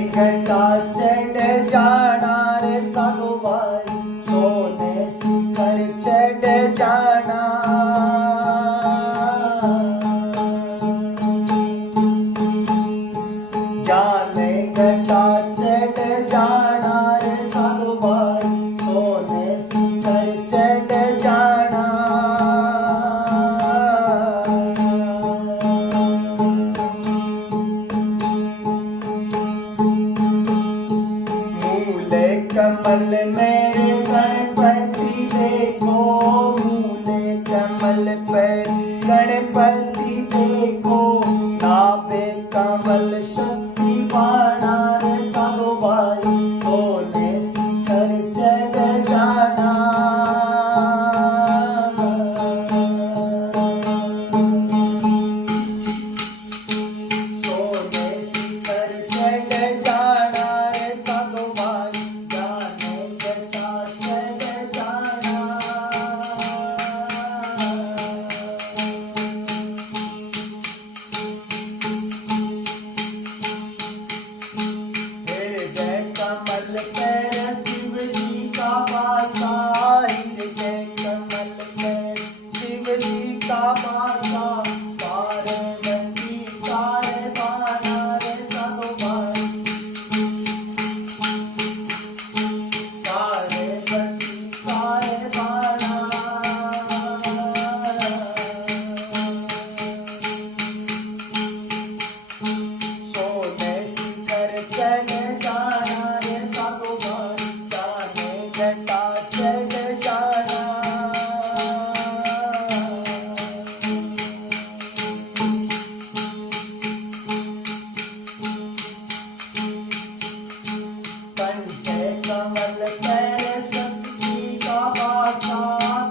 घटा चढ़ जाना रे साधु भाई, सोने शिखर चढ़ जाना। जाने घटा चढ़ जाना रे साधु भाई, सोने शिखर चढ़ जाना। मूले कमल मेरे गणपति देखो, मूले कमल पर गणपति देखो, नाभे कमल शक्ति बाणा रे साधु भाई, सोने शिखर चढ़ जाना। सोने शिखर चढ़ जाना रे साधु भाई, जाने घटा चढ़ जाना। हृदय कमल पर शिव जी का वासा, हृदय कमल पर शिव जी का वासा, पार्वती सारे बाना रे साधु भाई, पार्वती सारे बाना। सोने शिखर चढ़ जाना रे साधु भाई, जाने घटा चढ़ जाना। कंठे कमल पर शक्ति का वासा,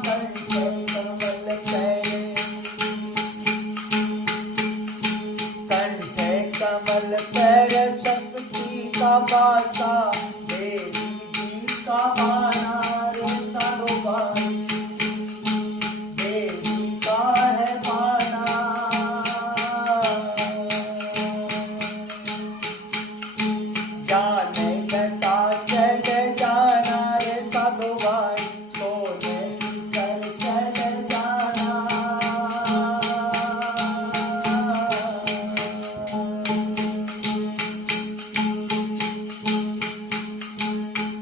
कंठे कमल पर, कंठे कमल पर शक्ति का वासा, देवी जी का बाना रे साधु भाई, देवी का है बाना। जाने घटा चढ़ जाना रे साधु भाई, सोने शिखर चढ़ जाना।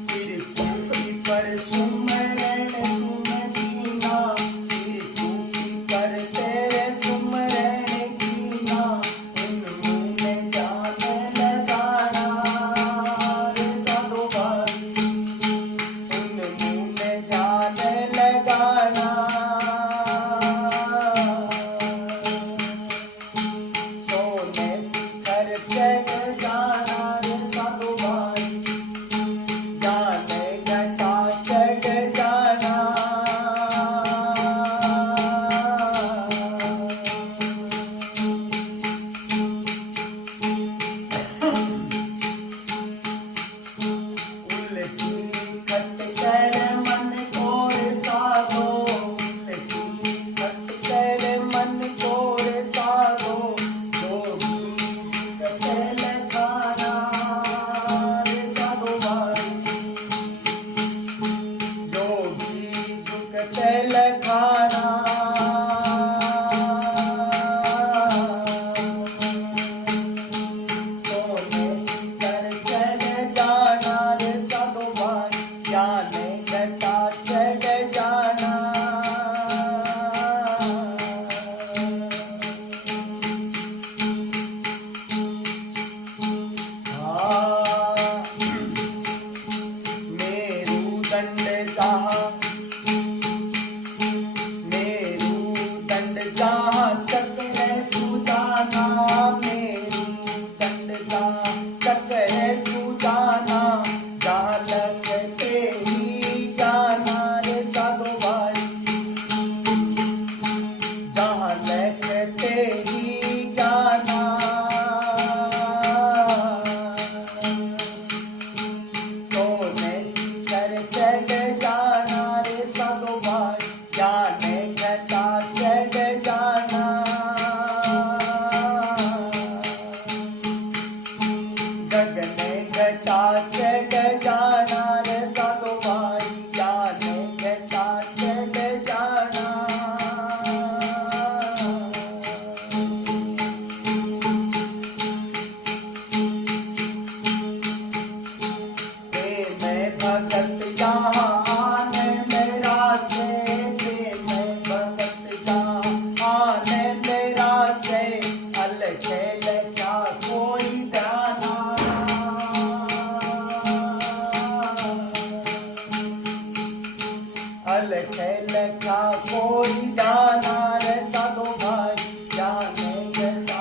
त्रिशूल पर जैसा